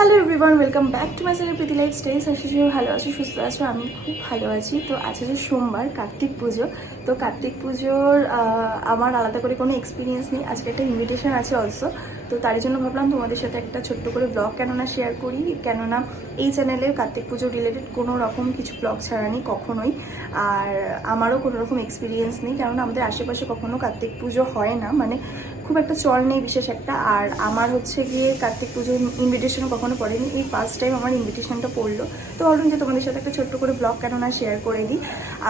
Hello everyone, welcome back to my channel Preeti lifestyle. আশা করি ভালো আছো, সুস্থ আছো। আমি খুব ভালো আছি। তো আজ হচ্ছে সোমবার, কার্তিক পুজো। তো কার্তিক পুজোর আমার আলাদা করে কোনো এক্সপিরিয়েন্স নেই। আজকে একটা ইনভিটেশন আছে অলসো। তো তার জন্য ভাবলাম তোমাদের সাথে একটা ছোট্ট করে ব্লগ কেননা শেয়ার করি, কেননা এই চ্যানেলে কার্তিক পুজো রিলেটেড কোনো রকম কিছু ব্লগ ছাড়া নেই কখনোই। আর আমারও কোনো রকম এক্সপিরিয়েন্স নেই, কেননা আমাদের আশেপাশে কখনো কার্তিক পুজো হয় না, মানে খুব একটা চল নেই বিশেষ একটা। আর আমার হচ্ছে গিয়ে কার্তিক পুজোর ইনভিটেশনও কখনো পড়েনি, এই ফার্স্ট টাইম আমার ইনভিটেশনটা পড়লো। তো ভাবলাম যে তোমাদের সাথে একটা ছোট্ট করে ব্লগ কেননা শেয়ার করে দিই।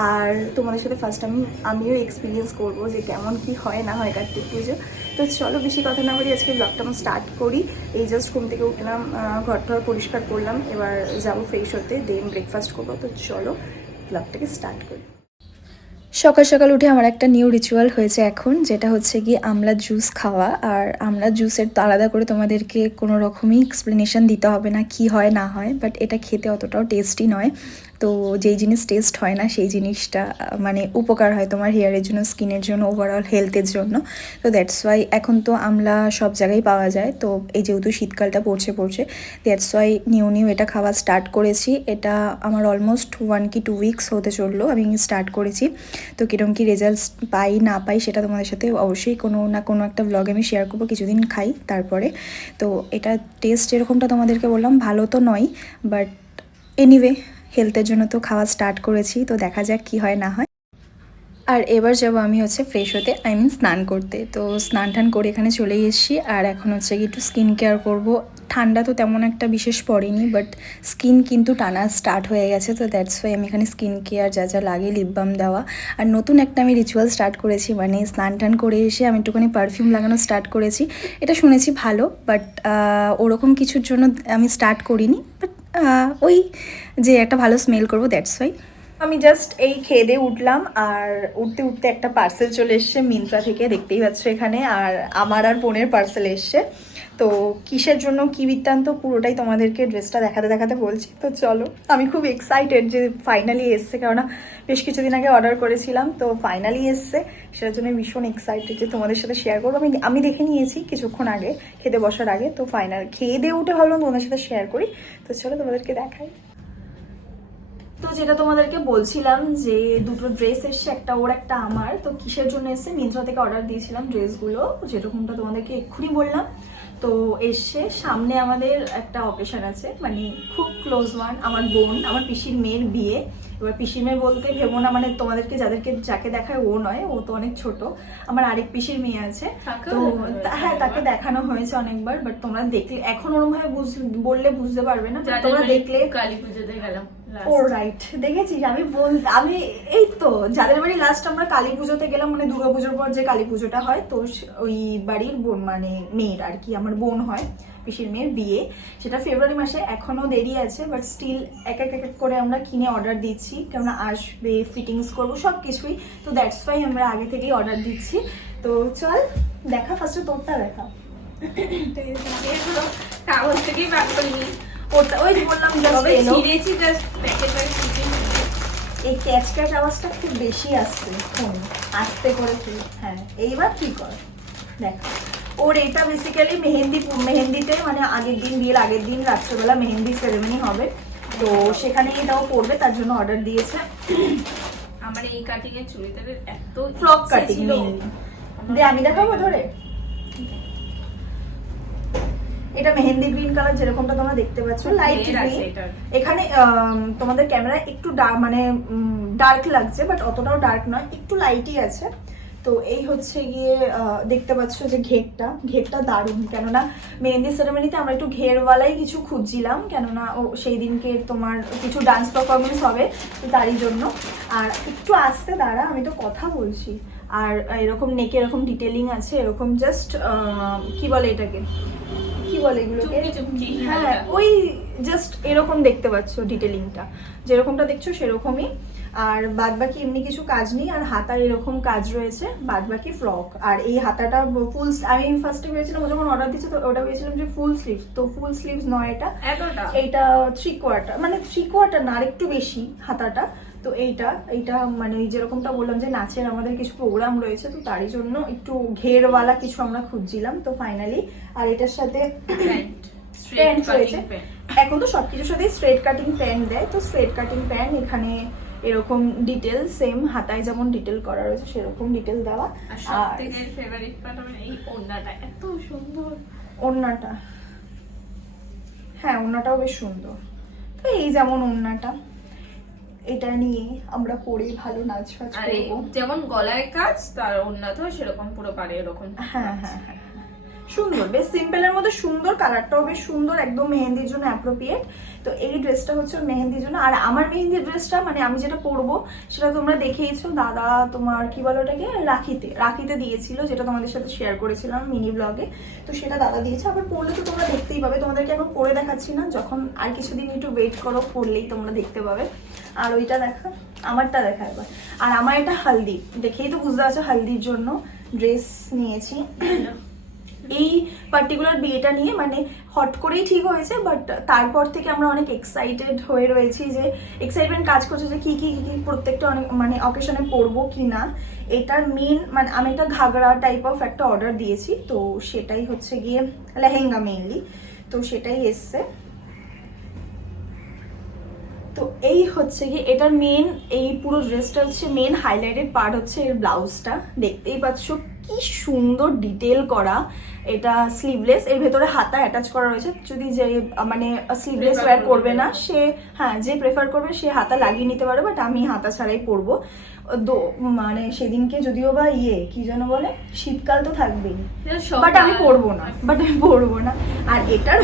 আর তোমাদের সাথে ফার্স্ট আমিও এক্সপিরিয়েন্স করবো যে কেমন কি হয় না হয় কার্তিক পুজো। তো চলো বেশি কথা না বলি, আজকে ব্লগটা আমি স্টার্ট করি। এই জাস্ট ঘুম থেকে উঠলাম, ঘর টর পরিষ্কার করলাম, এবার যাবো ফ্রেশ হতে, দেন ব্রেকফাস্ট করবো। তো চলো ব্লগটাকে স্টার্ট করি। সকাল সকাল উঠে আমার একটা নিউ রিচুয়াল হয়েছে এখন, যেটা হচ্ছে কি আমলা জুস খাওয়া। আর আমলা জুসের তো আলাদা করে তোমাদেরকে কোনো রকমই এক্সপ্লেনেশন দিতে হবে না কি হয় না হয়, বাট এটা খেতে অতটাও টেস্টি নয়। তো যেই জিনিস টেস্ট হয় না সেই জিনিসটা মানে উপকার হয় তোমার হেয়ারের জন্য, স্কিনের জন্য, ওভারঅল হেলথের জন্য। তো দ্যাটস ওয়াই এখন তো আমলা সব জায়গায় পাওয়া যায়। তো এই যেহেতু শীতকালটা পড়ছে দ্যাটস ওয়াই নিউ এটা খাওয়া স্টার্ট করেছি। এটা আমার অলমোস্ট 1 কি 2 উইকস হতে চললো আমি স্টার্ট করেছি। তো কীরকম কী রেজাল্টস পাই না পাই সেটা তোমাদের সাথে অবশ্যই কোনো না কোনো একটা ব্লগে আমি শেয়ার করবো, কিছুদিন খাই তারপরে। তো এটা টেস্ট যেরকমটা তোমাদেরকে বললাম ভালো তো নয়, বাট এনিওয়ে হেলথের জন্য তো খাওয়া স্টার্ট করেছি। তো দেখা যাক কি হয় না হয়। আর এবার যাব আমি হচ্ছে ফ্রেশ হতে, স্নান করতে। তো স্নান টান করে এখানে চলে এসেছি। আর এখন হচ্ছে কি একটু স্কিন কেয়ার করবো। ঠান্ডা তো তেমন একটা বিশেষ পড়েনি, বাট স্কিন কিন্তু টানা স্টার্ট হয়ে গেছে। তো দ্যাটস ওয়াই আমি এখানে স্কিন কেয়ার যা যা লাগে, লিপ বাম দেওয়া। আর নতুন একটা আমি রিচুয়াল স্টার্ট করেছি, মানে স্নান টান করে এসে আমি একটুখানি পারফিউম লাগানো স্টার্ট করেছি। এটা শুনেছি ভালো, বাট ওরকম কিছুর জন্য আমি স্টার্ট করিনি। বাট ওই যে একটা ভালো স্মেল করবো, দ্যাটস ওয়াই। আমি জাস্ট এই খেয়ে দিয়ে উঠলাম, আর উঠতে উঠতে একটা পার্সেল চলে এসছে মিন্ত্রা থেকে, দেখতেই পাচ্ছ এখানে। আর আমার আর বোনের পার্সেল এসছে। তো কিসের জন্য কি বৃত্তান্ত পুরোটাই তোমাদেরকে ড্রেসটা দেখাতে দেখাতে বলছি। তো চলো, আমি খুব এক্সাইটেড যে ফাইনালি এসছে, কেননা বেশ কিছুদিন আগে অর্ডার করেছিলাম, তো ফাইনালি এসছে। সেটার জন্য ভীষণ এক্সাইটেড যে তোমাদের সাথে শেয়ার করবো। আমি দেখে নিয়েছি কিছুক্ষণ আগে, খেতে বসার আগে। তো ফাইনাল খেয়ে দিয়ে উঠে ভাবলাম তোমাদের সাথে শেয়ার করি। তো চলো তোমাদেরকে দেখাই। তো যেটা তোমাদেরকে বলছিলাম যে দুটো ড্রেস এসছে, একটা ওর একটা আমার। তো কিসের জন্য এসছে, মিন্ত্রা থেকে অর্ডার দিয়েছিলাম ড্রেসগুলো, যেরকমটা তোমাদেরকে এক্ষুনি বললাম। তো এসছে, সামনে আমাদের একটা অকেশন আছে, মানে খুব ক্লোজ ওয়ান, আমার বোন, আমার পিসির মেয়ের বিয়ে। এবার পিসির মেয়ে বলতে ভেবো না মানে তোমাদেরকে যাকে দেখায় ও নয়, ও তো অনেক ছোট। আমার আরেক পিসির মেয়ে আছে। তো হ্যাঁ, তাকে দেখানো হয়েছে অনেকবার, বাট তোমরা দেখলে এখন ওরমভাবে বললে বুঝতে পারবে না, তোমরা দেখলে। কালী পুজোতে গেলাম। ও রাইট, দেখেছিস? আমি এই তো যাদের বাড়ি লাস্ট আমরা কালী পুজোতে গেলাম, মানে দুর্গাপুজোর পর যে কালী পুজোটা হয়, তো ওই বাড়ির বোন মানে মেয়ের আর কি, আমার বোন হয়, পিসির মেয়ের বিয়ে। সেটা ফেব্রুয়ারি মাসে, এখনো দেরি আছে, বাট স্টিল এক এক করে আমরা কিনে অর্ডার দিচ্ছি, কেমন আসবে, ফিটিংস করবো সব কিছুই। তো দ্যাটস ওয়াই আমরা আগে থেকেই অর্ডার দিচ্ছি। তো চল দেখা, ফার্স্টে তোরটা দেখা। কাগজ থেকেই বার করিনি, ওটা ওই বললাম ছিঁড়েছি জাস্ট প্যাকেট এই ক্যাচ আওয়াজটা খুব বেশি আসছে, ফোন আস্তে করে তুই। হ্যাঁ, এইবার কি কর দেখ। ওর এটা বেসিক্যালি মেহেন্দিতে, মানে আগের দিন, বিয়ের আগের দিন রাত্রেবেলা মেহেন্দি সেরেমনি হবে, তো সেখানে এটাও পড়বে, তার জন্য অর্ডার দিয়েছে। আমার এই কাটিং এর চুড়িদারের এত ফ্রক কাটিং দে, আমি দেখাবো ধরে। এটা মেহেন্দি গ্রিন কালার, যেরকমটা তোমরা দেখতে পাচ্ছ, লাইট গ্রিন। এখানে তোমাদের ক্যামেরা একটু মানে ডার্ক লাগছে, বাট অতটাও ডার্ক নয়, একটু লাইটই আছে। তো এই হচ্ছে গিয়ে দেখতে পাচ্ছ যে ঘেরটা দারুণ, কেননা মেহেন্দি সেরেমনিতে আমরা একটু ঘেরওয়ালাই কিছু খুঁজছিলাম, কেননা সেই দিনকে তোমার কিছু ডান্স পারফরমেন্স হবে, তো তারই জন্য। আর একটু আসতে দাঁড়া, আমি তো কথা বলছি। আর এরকম নেকে এরকম ডিটেলিং আছে, এরকম জাস্ট কি বলে এটাকে, কি বলে এগুলোকে, হ্যাঁ ওই জাস্ট এরকম দেখতে পাচ্ছ ডিটেলিংটা, যেরকমটা দেখছো সেরকমই। আর বাদ বাকি এমনি কিছু কাজ নেই। আর হাতার এরকম কাজ রয়েছে, বাদ বাকি ফ্রক। আর এই হাতাটা ফুল, আমি ফার্স্টে ভেবেছিলাম যখন অর্ডার দিচ্ছি, তো ওটা ভেবেছিলাম যে ফুল স্লিভস, তো ফুল স্লিভস নয় এটা, এইটা 3/4, মানে 3/4 না, আর একটু বেশি হাতাটা। তো এইটা মানে যেরকমটা বললাম যে নাচের আমাদের কিছু প্রোগ্রাম রয়েছে, তো তারই জন্য একটু ঘেরওয়ালা কিছু আমরা খুঁজছিলাম, তো ফাইনালি। আর এটার সাথে স্ট্রেট প্যান্ট কাটিং রয়েছে। প্যান্ট। এখন তো সবকিছুর সাথে স্ট্রেট কাটিং প্যান্ট দেয়, তো স্ট্রেট কাটিং প্যান্ট এখানে এরকম ডিটেল সেম হাতায় যেমন ডিটেল করা রয়েছে সেরকম ডিটেল দেওয়া। আর সবথেকে ফেভারিট পার্ট আমার এই ওড়নাটা এত সুন্দর। ওড়নাটা, হ্যাঁ ওড়নাটাও বেশ সুন্দর। তো এই যেমন ওড়নাটা, এটা নিয়ে আমরা পরে ভালো নাচ ফাচ আর এই করবো। যেমন গলায় কাজ তার ওড়নাতেও সেরকম পুরো পারে এরকম। হ্যাঁ হ্যাঁ হ্যাঁ, সুন্দর, বেশ সিম্পলের মধ্যে সুন্দর, কালারটাও বেশ সুন্দর, একদম মেহেন্দির জন্য অ্যাপ্রোপ্রিয়েট। তো এই ড্রেসটা হচ্ছে মেহেন্দির জন্য। আর আমার মেহেন্দির ড্রেসটা মানে আমি যেটা পরবো সেটা তোমরা দেখেইছো, দাদা তোমার কি বলো ওটাকে রাখিতে দিয়েছিল, যেটা তোমাদের সাথে শেয়ার করেছিলাম মিনি ব্লগে। তো সেটা দাদা দিয়েছে, আবার পরলে তো তোমরা দেখতেই পাবে, তোমাদেরকে এখন পরে দেখাচ্ছি না, যখন আর কিছুদিন একটু ওয়েট করো পরলেই তোমরা দেখতে পাবে। আর ওইটা দেখা, আমারটা দেখা একবার। আর আমার এটা হালদি, দেখেই তো বুঝতে পারছো হালদির জন্য ড্রেস নিয়েছি। এই পার্টিকুলার বিয়েটা নিয়ে মানে হট করেই ঠিক হয়েছে, বাট তারপর থেকে আমরা অনেক এক্সাইটেড হয়ে রয়েছি, যে এক্সাইটমেন্ট কাজ করছে যে কি কি কি প্রত্যেকটা অনেক মানে অকেশনে পরবো কি না। এটার মেন মানে আমি একটা ঘাগরা টাইপ অফ একটা অর্ডার দিয়েছি, তো সেটাই হচ্ছে গিয়ে লেহেঙ্গা মেইনলি, তো সেটাই এসছে। তো এই হচ্ছে কি এটার মেন, এই পুরো ড্রেসটা হচ্ছে মেন হাইলাইটেড পার্ট হচ্ছে এর ব্লাউজটা, দেখতেই পাচ্ছ কি সুন্দর ডিটেল করা। এটা স্লিভলেস, এর ভেতরে হাতা অ্যাটাচ করা রয়েছে, যদি যে মানে স্লিভলেস ওয়্যার করবে না সে, হ্যাঁ যে প্রেফার করবে সে হাতা লাগিয়ে নিতে পারে, বাট আমি হাতা ছাড়াই পরবো। মানে সেদিনকে যদিও বা কি যেন বলে শীতকাল তো থাকবেই, বাট আমি পরবো না। আর এটার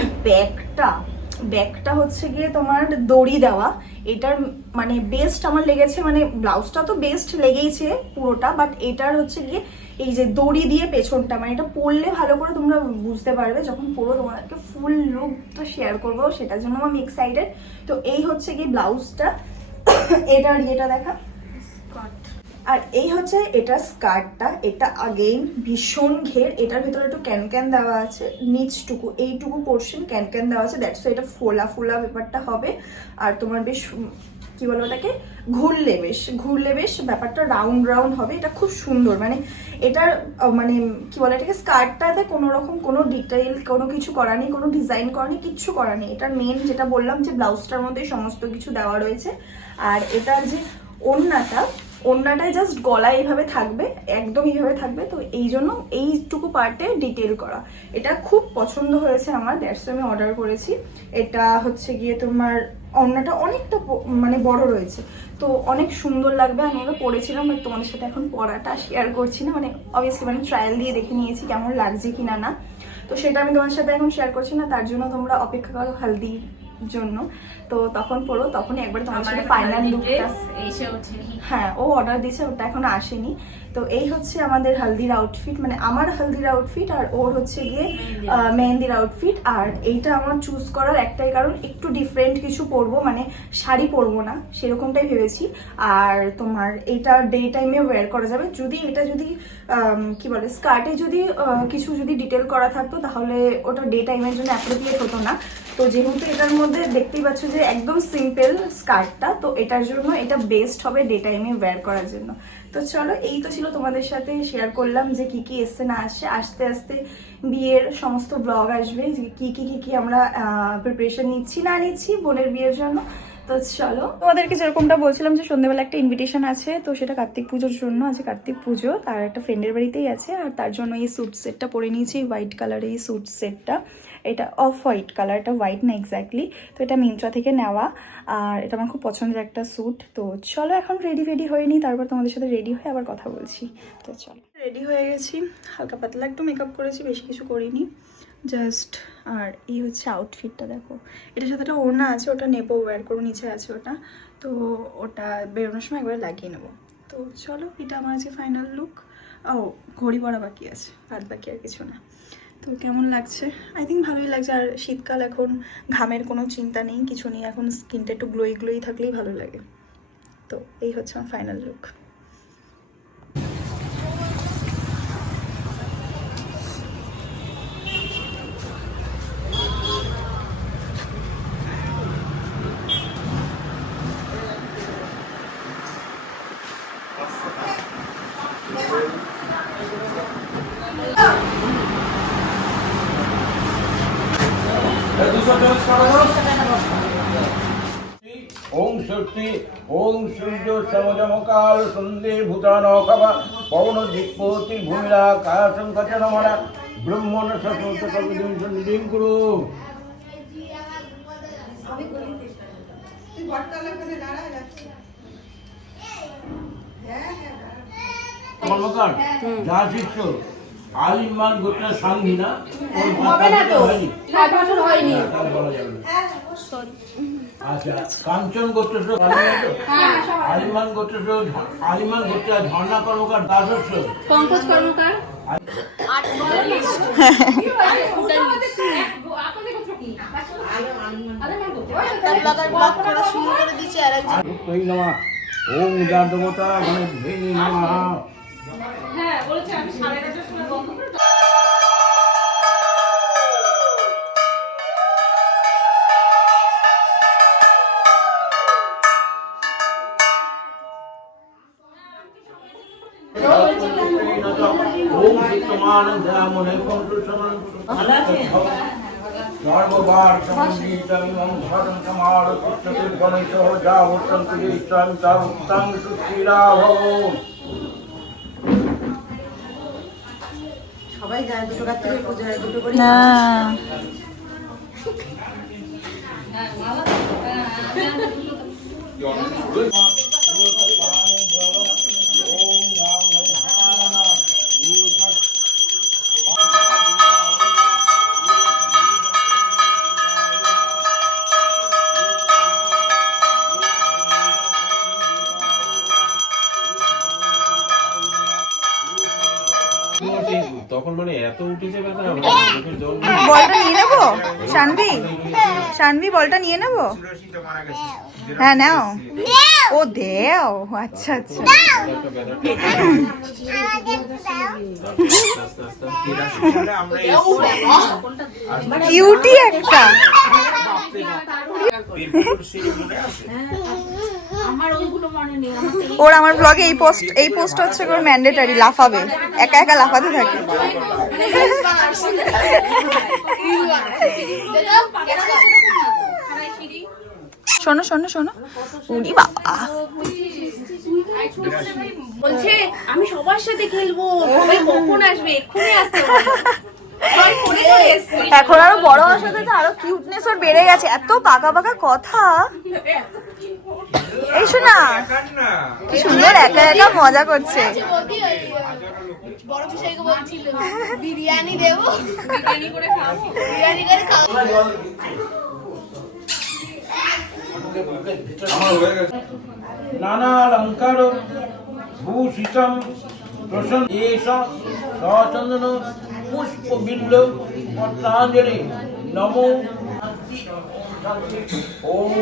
ব্যাগটা হচ্ছে গিয়ে তোমার দড়ি দেওয়া, এটার মানে বেস্ট আমার লেগেছে, মানে ব্লাউজটা তো বেস্ট লেগেইছে পুরোটা, বাট এটার হচ্ছে গিয়ে এই যে দড়ি দিয়ে পেছনটা, মানে এটা পরলে ভালো করে তোমরা বুঝতে পারবে, যখন পরো তোমাদেরকে ফুল লুকটা শেয়ার করবো, সেটার জন্য আমি এক্সাইটেড। তো এই হচ্ছে গিয়ে ব্লাউজটা, এটার ইয়েটা দেখা, আর এই হচ্ছে এটা স্কার্টটা, এটা আগেইন ভীষণ ঘের, এটার ভিতরে একটু ক্যান দেওয়া আছে, নিচটুকু এইটুকু পোর্শন ক্যান দেওয়া আছে, দ্যাটস এটা ফোলা ব্যাপারটা হবে। আর তোমার বেশ কি বলো ওটাকে ঘুরলে বেশ ব্যাপারটা রাউন্ড হবে, এটা খুব সুন্দর। মানে এটার মানে কি বলে এটাকে, স্কার্টটাতে কোনো রকম কোনো ডিটেইল কোনো কিছু করা নেই, কোনো ডিজাইন করা নেই, কিচ্ছু করা নেই। এটার মেন যেটা বললাম যে ব্লাউজটার মধ্যে সমস্ত কিছু দেওয়া রয়েছে। আর এটার যে ওড়নাটায় জাস্ট গলা এইভাবে থাকবে, একদম এইভাবে থাকবে, তো এই জন্য এইটুকু পার্টে ডিটেল করা। এটা খুব পছন্দ হয়েছে আমার, দ্যাটস আমি অর্ডার করেছি। এটা হচ্ছে গিয়ে তোমার ওড়নাটা অনেকটা মানে বড় রয়েছে, তো অনেক সুন্দর লাগবে। আমি এবার পরেছিলাম, বাট তোমাদের সাথে এখন পরাটা শেয়ার করছি না, মানে অবভিয়াসলি মানে ট্রায়াল দিয়ে দেখে নিয়েছি কেমন লাগছে কিনা না, তো সেটা আমি তোমাদের সাথে এখন শেয়ার করছি না, তার জন্য তোমরা অপেক্ষা করো হালদির জন্য। তো তখন পড়ো, তখন একবার তোমার সাথে ফাইনাল লুকটা এসে ওঠেনি। হ্যাঁ ও অর্ডার দিয়েছে, ওটা এখনো আসেনি। তো এই হচ্ছে আমাদের হালদির আউটফিট, মানে আমার হালদির আউটফিট, আর ওর হচ্ছে গিয়ে মেহেন্দির আউটফিট। আর এইটা আমার চুজ করার একটাই কারণ, একটু ডিফারেন্ট কিছু পরবো, মানে শাড়ি পরবো না সেরকমটাই ভেবেছি। আর তোমার এইটা ডে টাইমে ওয়্যার করা যাবে, যদি এটা যদি কি বলে স্কার্টে যদি কিছু যদি ডিটেল করা থাকতো তাহলে ওটা ডে টাইমের জন্য অ্যাপ্রোপ্রিয়েট হতো না। তো যেহেতু এটার মধ্যে দেখতেই পাচ্ছ যে একদম সিম্পল স্কার্টটা, তো এটার জন্য এটা বেস্ট হবে ডে টাইমে ওয়্যার করার জন্য। তো চলো, এই তো ছিল তোমাদের সাথে শেয়ার করলাম যে কি কি এসছে না আসছে। আস্তে আস্তে বিয়ের সমস্ত ব্লগ আসবে, যে কি আমরা প্রিপারেশন নিচ্ছি না নিচ্ছি বোনের বিয়ের জন্য। তো চলো, তোমাদেরকে যেরকমটা বলছিলাম যে সন্ধ্যেবেলা একটা ইনভিটেশন আছে, তো সেটা কার্তিক পুজোর জন্য আছে, কার্তিক পুজো তার একটা ফ্রেন্ডের বাড়িতেই আছে, আর তার জন্য এই স্যুট সেটটা পরে নিয়েছি, হোয়াইট কালারের এই স্যুট সেটটা। এটা অফ হোয়াইট কালারটা, হোয়াইট না এক্স্যাক্টলি, তো এটা মিন্ত্রা থেকে নেওয়া, আর এটা আমার খুব পছন্দের একটা স্যুট। তো চলো এখন রেডি হয়ে নিই, তারপর তোমাদের সাথে রেডি হয়ে আবার কথা বলছি। তো চলো, রেডি হয়ে গেছি, হালকা পাতলা একটু মেকআপ করেছি, বেশি কিছু করিনি জাস্ট। আর এই হচ্ছে আউটফিটটা, দেখো এটার সাথে একটা ওড়না আছে, ওটা নেবো, ওয়্যার করবো, নিচে আছে ওটা, তো ওটা বেরোনোর সময় একবার লাগিয়ে নেবো। তো চলো, এটা আমার আছে ফাইনাল লুক। ও ঘড়ি পরা বাকি আছে, বাদ বাকি আর কিছু না। তো কেমন লাগছে? আই থিঙ্ক ভালোই লাগছে। আর শীতকাল, এখন ঘামের কোনো চিন্তা নেই, কিছু নেই, এখন স্কিনটা একটু গ্লোই থাকলেই ভালো লাগে। তো এই হচ্ছে আমার ফাইনাল লুক। ওং ষষ্ঠী ওং সূর্য সমজমকাল সন্ধে ভূতান অখবা পবন দিকপতি ভূমিরা কাশং কচনমনা ব্রহ্মণ সতত কবিদিন সন্ধিং গুরু কর্মকার যা শিষ্য আলিমান গোটা সাঙ্গি না হবে না তো 5 বছর হয়নি বলা যাবে না। আচ্ছা কাঞ্চন গোত্রস্ব আলিমান গোত্রস্ব আলিমান গোত্র ঝর্ণা কর্মকার দাসস্ব পঙ্কজ কর্মকার ওম যাদবতা গণেশে নমঃ হ্যাঁ বলেছে আমি 11:30টার সময় বন্ধ করে ওম চিত্তমান ধ্যামনে কন্টুসমান সর্ববার সমন্বিতমিমং ধর্ম সমার কৃষ্ণকে গণেশ যা ভূতন্তে ইচ্ছাম তা উত্তম সুস্থিরাভ সবাই যায় দুটো রাত থেকে পুজো হয় দুটো করে না তখন মানে এত উঠেছে ব্যথা বলটা নিয়ে নেবো শানভি শানভি বলটা নিয়ে নেবো হ্যাঁ নাও ও দেও আচ্ছা আচ্ছা কিউটি একটা ওর আমার ব্লগে এই পোস্ট হচ্ছে ওর ম্যান্ডেটারি লাফাবে একা একা লাফাতে থাকে শোনো শোনো শোনো উনি বাবা বলছে আমি সবার সাথে খেলবো সবাই কখন আসবে এক্ষুনি আসতে এখন আরো বড় হওয়ার সাথে সাথে আরো কিউটনেস ওর বেড়ে গেছে এত পাকা পাকা কথা এই শোনা কি সুন্দর একা একা মজা করছে বড় পিসাইকে বলছিল বিরিয়ানি দেবো বিরিয়ানি করে খাবো বিরিয়ানি করে খাবো নানা অলঙ্কার ভূষিতম প্রসন্ন এষা সচন্দন পুষ্পবিন্দ পত্রাঞ্জলি নমো ওম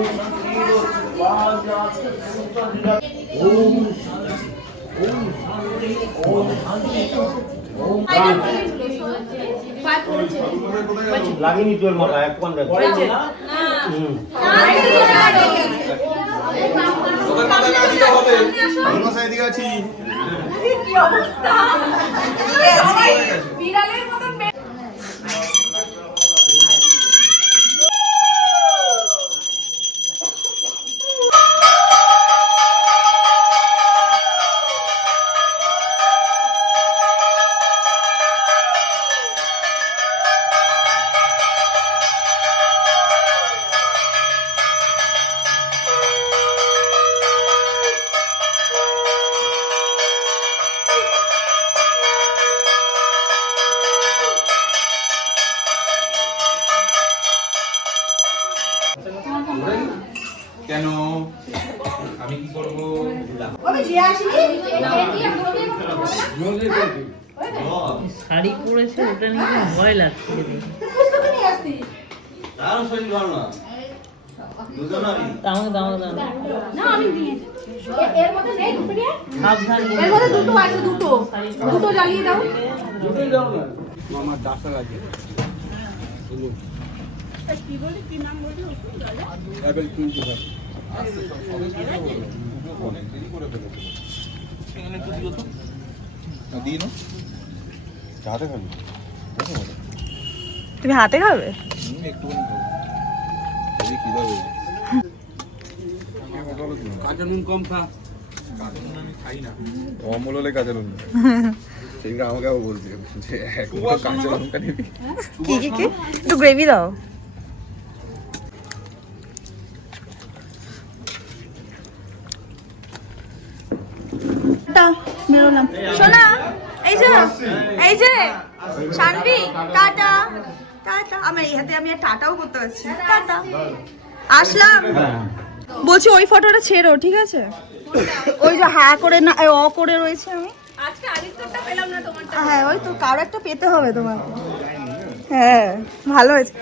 ওম লাগেনি তোর মাথা এক পয়েন্ট বিড়ালের মতন কেন আমি কি করব শাড়ি পরেছে ওটা নিয়ে ভয় লাগছে দাও দাও দাও এর মধ্যে নেই দুটো নিয়ে সাবধান এর মধ্যে দুটো আছে দুটো দুটো জ্বালিয়ে দাও আমার দাসা লাগে তুমি হাতে খাবে কাঁচা নুন কম খা। অমল হলে কাঁচা লঙ্কা সেদিনকে আমাকে আবার বলছে যে এক মুঠো কাঁচা লঙ্কা নিবি। কি একটু গ্রেভি দাও। বেরোলাম শোনা, এই যে শানভি, টাটা টাটা। আমার এই হাতে আমি আর টাটাও করতে পারছি না। টাটা, আসলাম। বলছি ওই ফটোটা ছেড়ো, ঠিক আছে? ওই যে হা করে না অ করে রয়েছে আমি। আজকে আদিত্যটা পেলাম না তোমারটা। হ্যাঁ ওই তো কারো একটা পেতে হবে তোমাকে। হ্যাঁ ভালো হয়েছে।